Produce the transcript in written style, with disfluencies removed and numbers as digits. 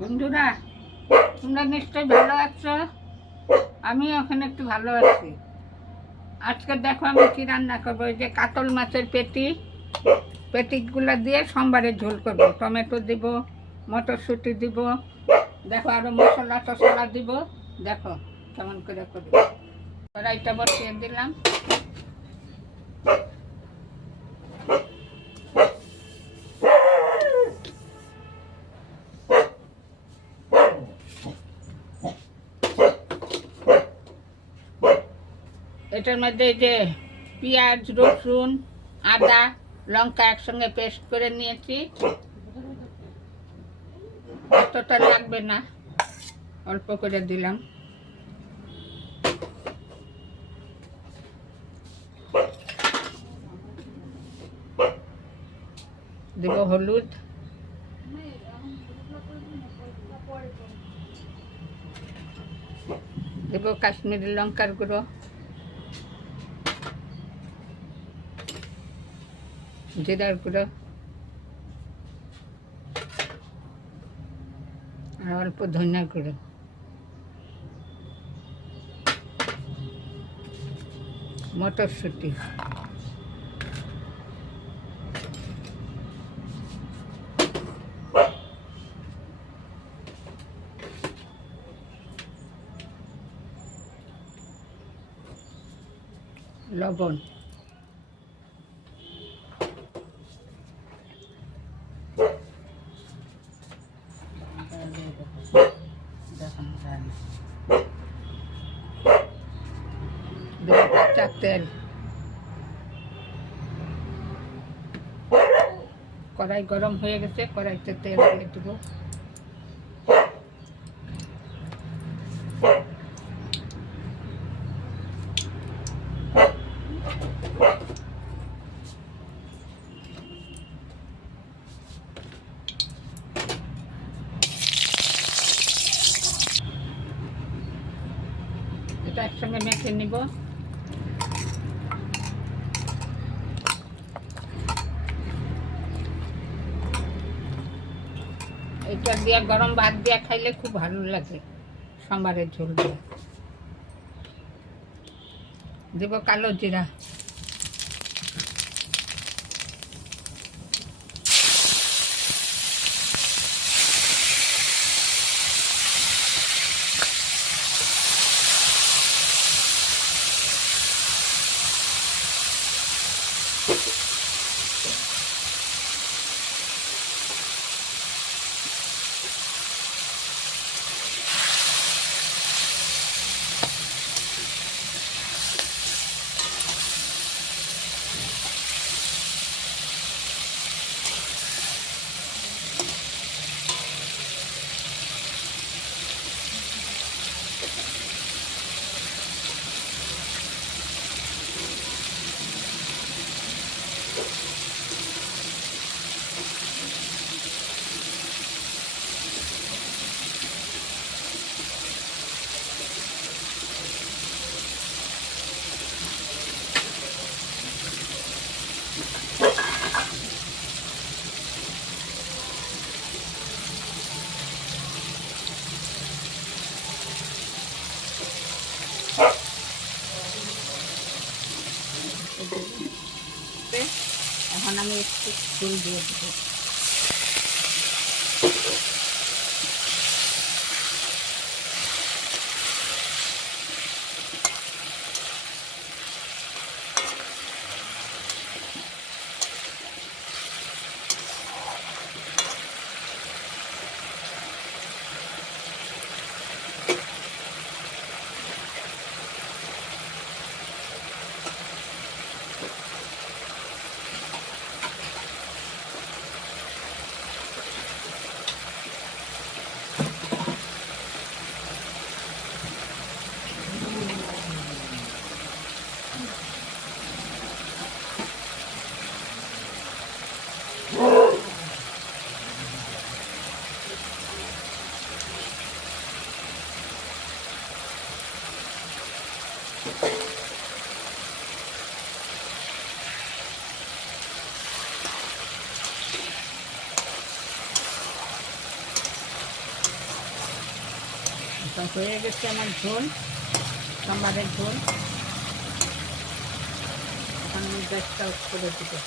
বন্ধুরা, তোমরা নিশ্চয়ই ভালো আছো। আমি ওখানে একটু ভালো আছি। আজকে দেখো আমি কি রান্না করবো। এই যে কাতল মাছের পেটিগুলো দিয়ে সোমবারের ঝোল করবো। টমেটো দিব, মটরশুঁটি দিব, দেখো আরো মশলা টশলা দিব। দেখো কেমন করে করি। কড়াইটা বসিয়ে দিলাম। এটার মধ্যে এই যে পেঁয়াজ, রসুন, আদা, লঙ্কা একসঙ্গে পেস্ট করে নিয়েছি। এতটা লাগবে না, অল্প করে দিলাম। দেব হলুদ, দেব কাশ্মীরি লঙ্কার গুঁড়ো, জিরার গুঁড়ো আর অল্প ধনিয়া গুঁড়ো। মটরশুঁটি, লবণ, কাঁচা তেল। কড়াই গরম হয়ে গেছে, কড়াইতে তেল দিয়ে দেবো। এটা একসঙ্গে মেখে নিব। এটা দিয়ে গরম ভাত দিয়ে খাইলে খুব ভালো লাগে। সোমবারের ঝোল দিয়ে দেব কালো জিরা, এখন আমি একটু ফুল দিয়ে দেবো। তো হয়ে গেছে আমার ঝোল, সাম্বারের ঝোল। এখন আমি গ্যাসটা অফ করে দেবো।